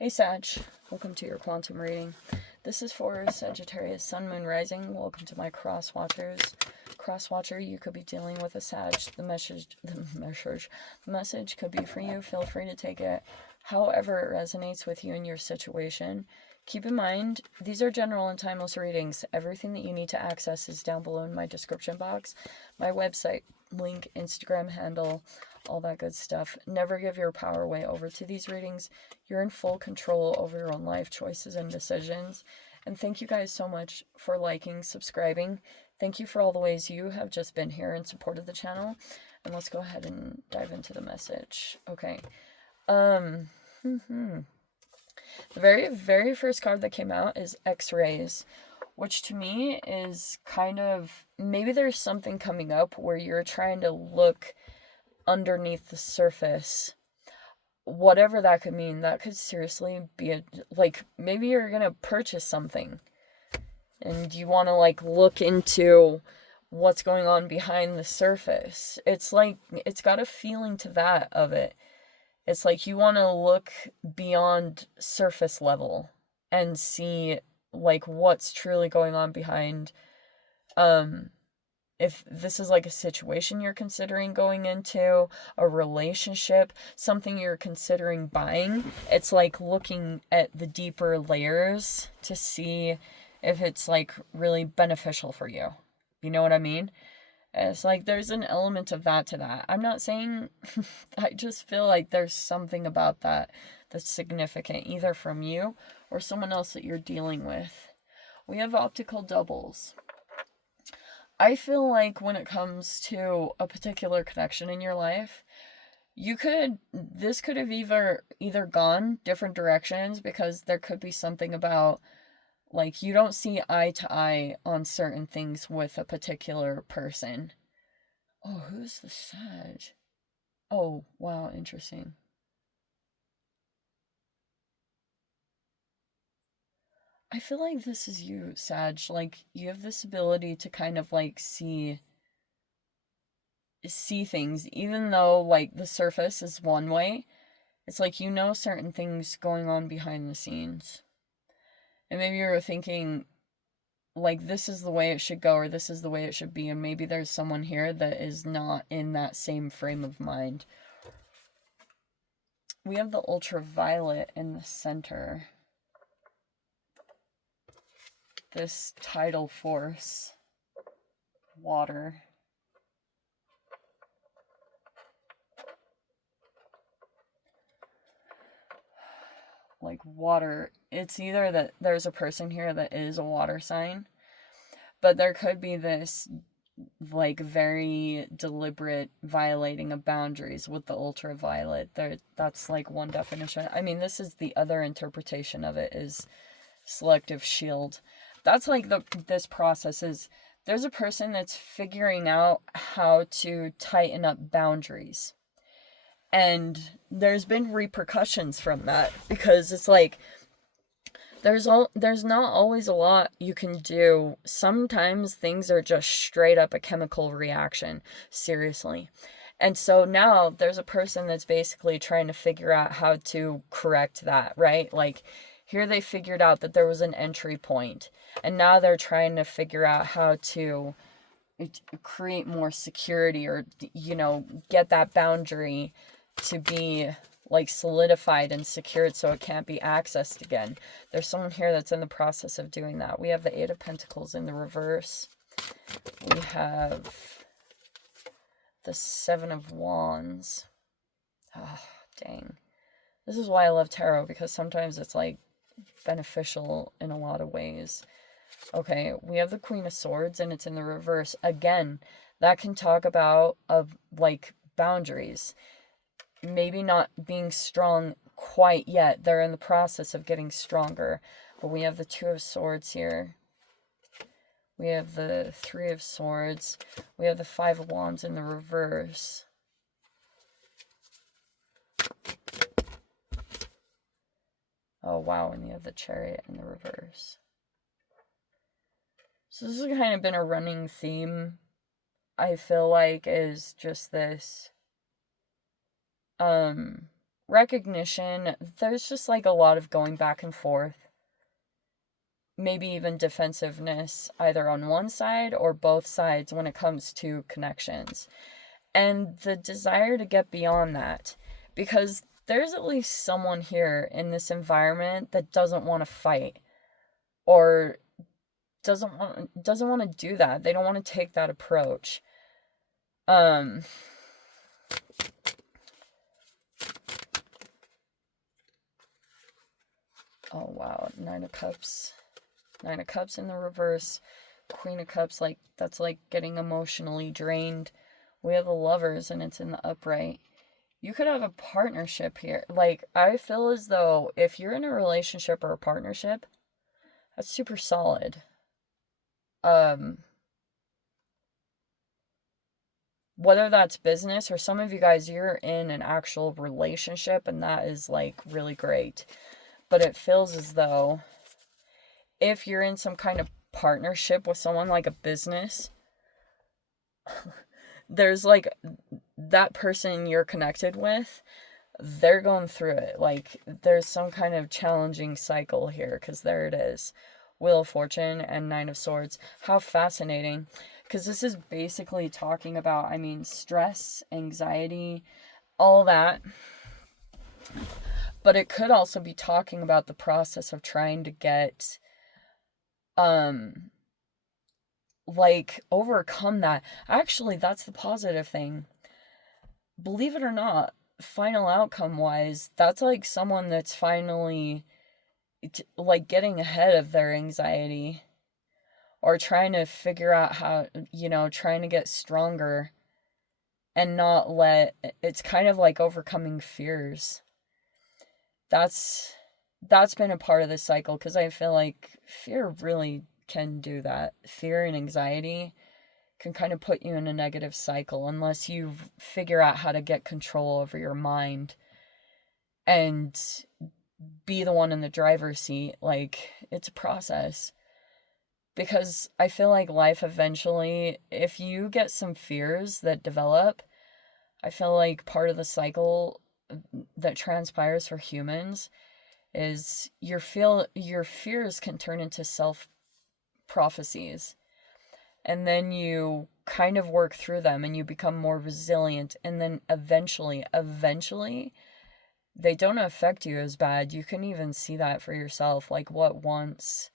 Hey Sag, welcome to your quantum reading. This is for Sagittarius, Sun, Moon, Rising. Welcome to my cross watchers. Cross watcher, you could be dealing with a Sag. The message could be for you. Feel free to take it however it resonates with you and your situation. Keep in mind, these are general and timeless readings. Everything that you need to access is down below in my description box. My website, link, Instagram handle, all that good stuff. Never give your power away over to these readings. You're in full control over your own life choices and decisions. And thank you guys so much for liking, subscribing. Thank you for all the ways you have just been here and supported the channel. And let's go ahead and dive into the message. Okay. The very first card that came out is X-rays, which to me is kind of, maybe there's something coming up where you're trying to look underneath the surface. Whatever that could mean, that could seriously be like, maybe you're gonna purchase something and you want to like look into what's going on behind the surface. It's like, it's got a feeling to that of it. It's like you want to look beyond surface level and see like what's truly going on behind. If this is like a situation you're considering going into, a relationship, something you're considering buying, it's like looking at the deeper layers to see if it's like really beneficial for you. You know what I mean? It's like there's an element of that to that. I'm not saying, I just feel like there's something about that that's significant, either from you or someone else that you're dealing with. We have optical doubles. I feel like when it comes to a particular connection in your life, this could have either gone different directions, because there could be something about like you don't see eye to eye on certain things with a particular person. Oh, who's the Sag? Oh, wow, interesting. I feel like this is you, Sag. Like, you have this ability to kind of like see things, even though like the surface is one way. It's like you know certain things going on behind the scenes. And maybe you're thinking, like, this is the way it should go, or this is the way it should be, and maybe there's someone here that is not in that same frame of mind. We have the ultraviolet in the center. This tidal force. Water. Like water, it's either that there's a person here that is a water sign, but there could be this like very deliberate violating of boundaries with the ultraviolet. That's like one definition. I mean, this is the other interpretation of it, is selective shield. That's like this process is, there's a person that's figuring out how to tighten up boundaries. And there's been repercussions from that, because it's like there's not always a lot you can do. Sometimes things are just straight up a chemical reaction, seriously. And so now there's a person that's basically trying to figure out how to correct that, right? Like, here they figured out that there was an entry point, and now they're trying to figure out how to create more security, or, you know, get that boundary to be like solidified and secured so it can't be accessed again. There's someone here that's in the process of doing that. We have the Eight of Pentacles in the reverse. We have the Seven of Wands. Oh, dang. This is why I love tarot, because sometimes it's like beneficial in a lot of ways. Okay, we have the Queen of Swords, and it's in the reverse. Again, that can talk about like boundaries. Maybe not being strong quite yet. They're in the process of getting stronger. But we have the Two of Swords here. We have the Three of Swords. We have the Five of Wands in the reverse. Oh, wow, and you have the Chariot in the reverse. So this has kind of been a running theme, I feel like, is just this recognition, there's just like a lot of going back and forth. Maybe even defensiveness, either on one side or both sides when it comes to connections. And the desire to get beyond that. Because there's at least someone here in this environment that doesn't want to fight. Or doesn't want to do that. They don't want to take that approach. Oh wow, Nine of Cups in the reverse, Queen of Cups, like that's like getting emotionally drained. We have the Lovers and it's in the upright. You could have a partnership here. Like, I feel as though if you're in a relationship or a partnership, that's super solid. Whether that's business or some of you guys, you're in an actual relationship and that is like really great. But it feels as though if you're in some kind of partnership with someone, like a business, there's like that person you're connected with, they're going through it. Like, there's some kind of challenging cycle here, because there it is. Wheel of Fortune and Nine of Swords. How fascinating. Because this is basically talking about, I mean, stress, anxiety, all that. But it could also be talking about the process of trying to get, like, overcome that. Actually, that's the positive thing. Believe it or not, final outcome wise, that's like someone that's finally like getting ahead of their anxiety or trying to figure out how, trying to get stronger and not let, it's kind of like overcoming fears. That's been a part of this cycle, because I feel like fear really can do that. Fear and anxiety can kind of put you in a negative cycle unless you figure out how to get control over your mind and be the one in the driver's seat. Like, it's a process. Because I feel like life eventually, if you get some fears that develop, I feel like part of the cycle that transpires for humans is your fears can turn into self-prophecies. And then you kind of work through them and you become more resilient. And then eventually, they don't affect you as bad. You can even see that for yourself. Like, what once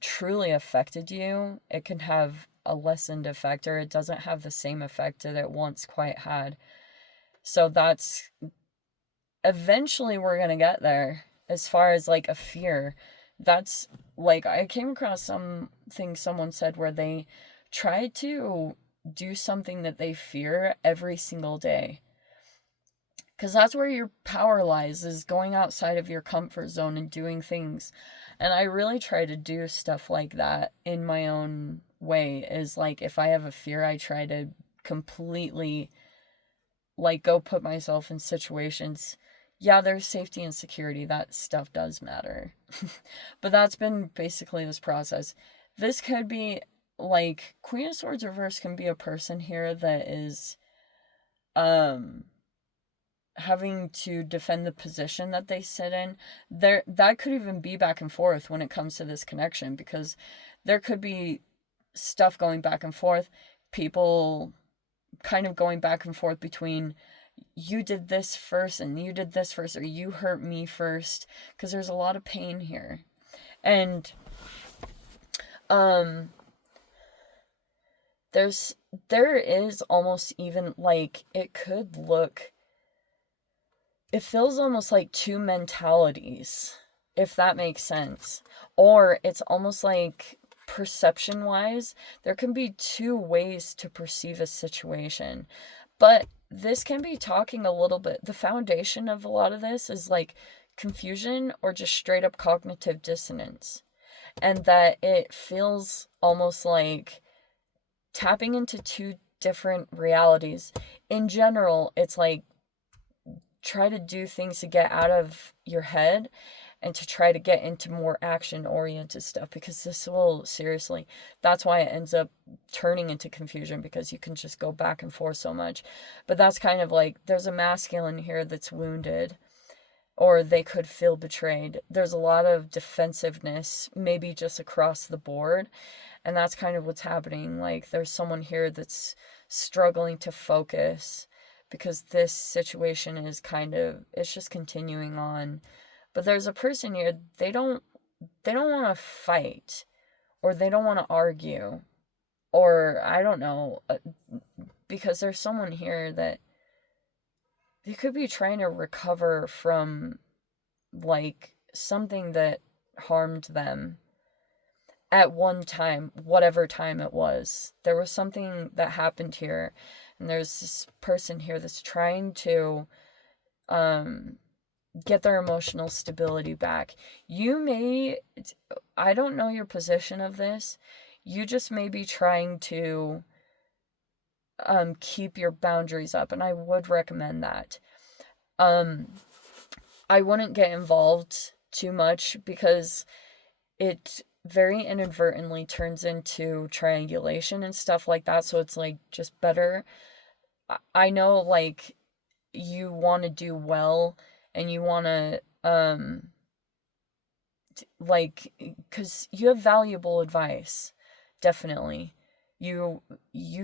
truly affected you, it can have a lessened effect, or it doesn't have the same effect that it once quite had. So that's, eventually we're gonna get there. As far as like a fear, that's like, I came across something someone said where they try to do something that they fear every single day. Because that's where your power lies, is going outside of your comfort zone and doing things. And I really try to do stuff like that in my own way. Is like, if I have a fear, I try to completely like go put myself in situations. Yeah, there's safety and security. That stuff does matter. But that's been basically this process. This could be like, Queen of Swords reverse can be a person here that is having to defend the position that they sit in. That could even be back and forth when it comes to this connection, because there could be stuff going back and forth, people kind of going back and forth between, you did this first and you did this first, or you hurt me first, because there's a lot of pain here. And there is almost even like, it feels almost like two mentalities, if that makes sense. Or it's almost like, perception wise, there can be two ways to perceive a situation. But this can be talking a little bit, the foundation of a lot of this is like confusion or just straight up cognitive dissonance. And that it feels almost like tapping into two different realities. In general, it's like, try to do things to get out of your head and to try to get into more action oriented stuff, because this will seriously, that's why it ends up turning into confusion, because you can just go back and forth so much. But that's kind of like, there's a masculine here that's wounded, or they could feel betrayed. There's a lot of defensiveness, maybe just across the board, and that's kind of what's happening. Like, there's someone here that's struggling to focus because this situation is kind of, it's just continuing on. But there's a person here, they don't want to fight, or they don't want to argue, or I don't know, because there's someone here that they could be trying to recover from, like, something that harmed them at one time, whatever time it was. There was something that happened here, and there's this person here that's trying to get their emotional stability back. You may, I don't know your position of this, you just may be trying to keep your boundaries up, and I would recommend that. I wouldn't get involved too much, because it very inadvertently turns into triangulation and stuff like that, so it's like just better. I know, like, you want to do well, and you want to like, because you have valuable advice, definitely. You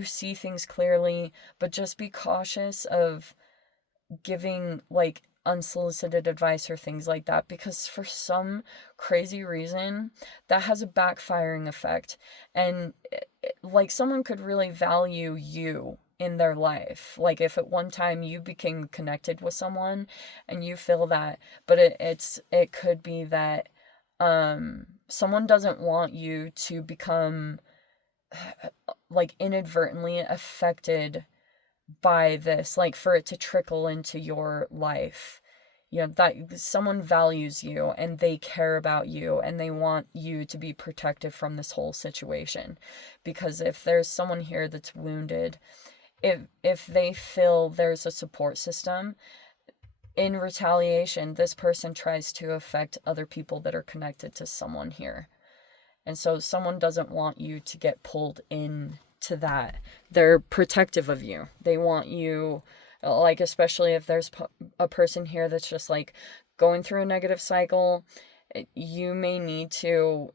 see things clearly, but just be cautious of giving, like, unsolicited advice or things like that, because for some crazy reason that has a backfiring effect. And like, someone could really value you in their life, like if at one time you became connected with someone and you feel that, but it could be that someone doesn't want you to become like inadvertently affected by this, like for it to trickle into your life. You know, that someone values you and they care about you and they want you to be protected from this whole situation. Because if there's someone here that's wounded, if they feel there's a support system, in retaliation, this person tries to affect other people that are connected to someone here. And so someone doesn't want you to get pulled in to that. They're protective of you. They want you, like, especially if there's a person here that's just like going through a negative cycle, you may need to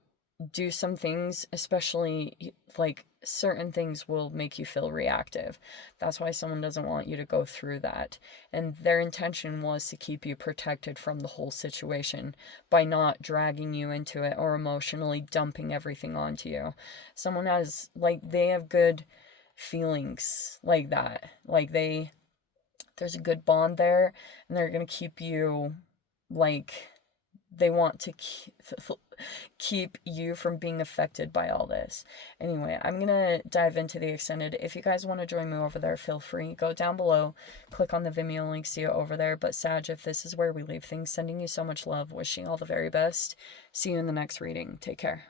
do some things, especially like certain things will make you feel reactive. That's why someone doesn't want you to go through that. And their intention was to keep you protected from the whole situation by not dragging you into it or emotionally dumping everything onto you. Someone has, like, they have good feelings like that. Like, there's a good bond there, and they're going to keep you, like, they want to keep you from being affected by all this. Anyway, I'm gonna dive into the extended. If you guys want to join me over there, feel free. Go down below, click on the Vimeo link, see it over there. But Sag, if this is where we leave things, sending you so much love, wishing all the very best. See you in the next reading. Take care.